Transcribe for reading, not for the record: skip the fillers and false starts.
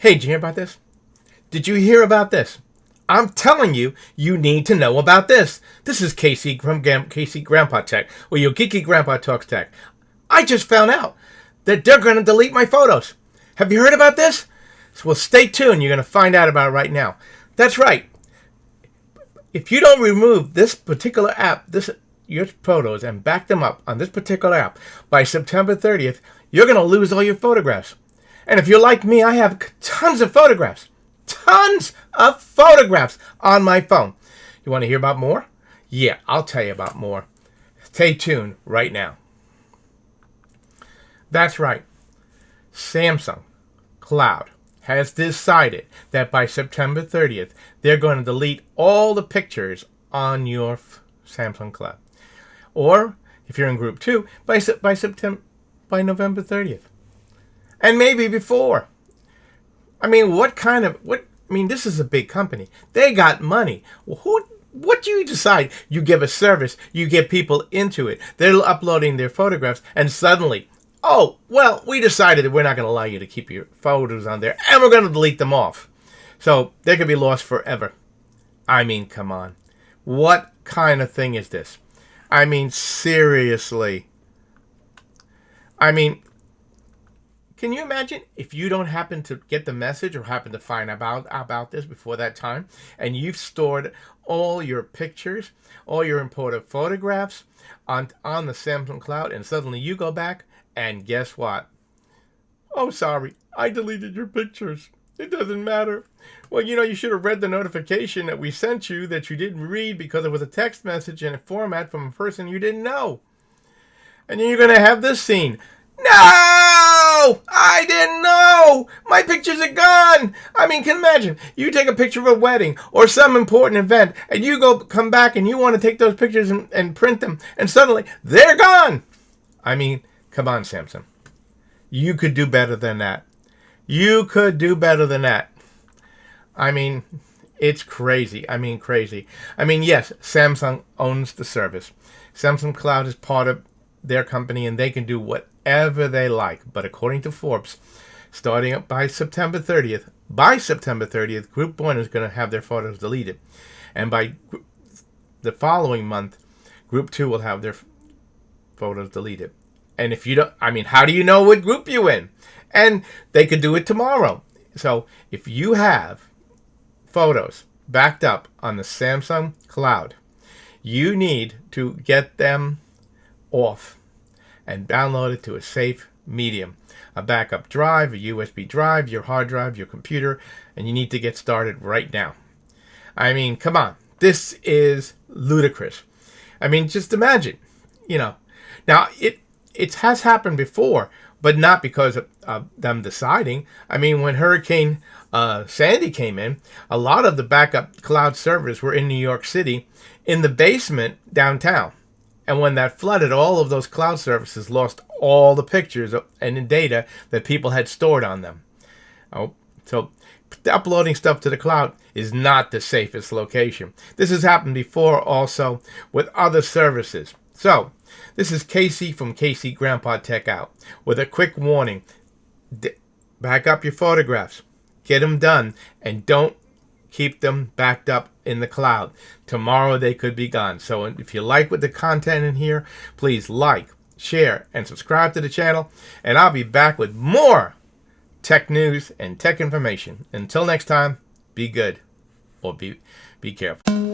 Hey, did you hear about this? Did you hear about this? I'm telling you, you need to know about this. This is Casey from Casey Grandpa Tech, where your geeky grandpa talks tech. I just found out that they're going to delete my photos. Have you heard about this? Well, stay tuned. You're going to find out about it right now. That's right. If you don't remove this particular app, your photos, and back them up on this particular app by September 30th, you're going to lose all your photographs. And if you're like me, I have tons of photographs. Tons of photographs on my phone. You want to hear about more? Yeah, I'll tell you about more. Stay tuned right now. That's right. Samsung Cloud has decided that by September 30th, they're going to delete all the pictures on your Samsung Cloud. Or, if you're in Group 2, by November 30th. And maybe before. I mean, this is a big company. They got money. What do you decide? You give a service, you get people into it. They're uploading their photographs, and suddenly, oh, well, we decided that we're not going to allow you to keep your photos on there, and we're going to delete them off. So they could be lost forever. I mean, come on. What kind of thing is this? I mean, seriously. I mean, can you imagine if you don't happen to get the message or happen to find about this before that time, and you've stored all your pictures, all your imported photographs on the Samsung Cloud, and suddenly you go back, and guess what? Oh, sorry, I deleted your pictures. It doesn't matter. Well, you should have read the notification that we sent you that you didn't read because it was a text message in a format from a person you didn't know. And then you're going to have this scene. No! I didn't know! My pictures are gone! I mean, can you imagine? You take a picture of a wedding or some important event, and you come back and you want to take those pictures and print them, and suddenly they're gone! I mean, come on, Samsung. You could do better than that. You could do better than that. I mean, it's crazy. Crazy. Yes, Samsung owns the service. Samsung Cloud is part of their company, and they can do whatever they like. But according to Forbes, starting up by September 30th, Group 1 is going to have their photos deleted. And by the following month, Group 2 will have their photos deleted. And if you don't, how do you know what group you're in? And they could do it tomorrow. So if you have photos backed up on the Samsung Cloud, you need to get them off and download it to a safe medium. A backup drive, a USB drive, your hard drive, your computer, and you need to get started right now. Come on. This is ludicrous. Just imagine, Now, it has happened before, but not because of them deciding. When Hurricane Sandy came in, a lot of the backup cloud servers were in New York City in the basement downtown. And when that flooded, all of those cloud services lost all the pictures and the data that people had stored on them. So uploading stuff to the cloud is not the safest location. This has happened before also with other services. So, this is Casey from Casey Grandpa Tech out with a quick warning. Back up your photographs. Get them done. And don't keep them backed up in the cloud. Tomorrow they could be gone. So if you like the content in here, please like, share, and subscribe to the channel. And I'll be back with more tech news and tech information. Until next time, be good or be careful.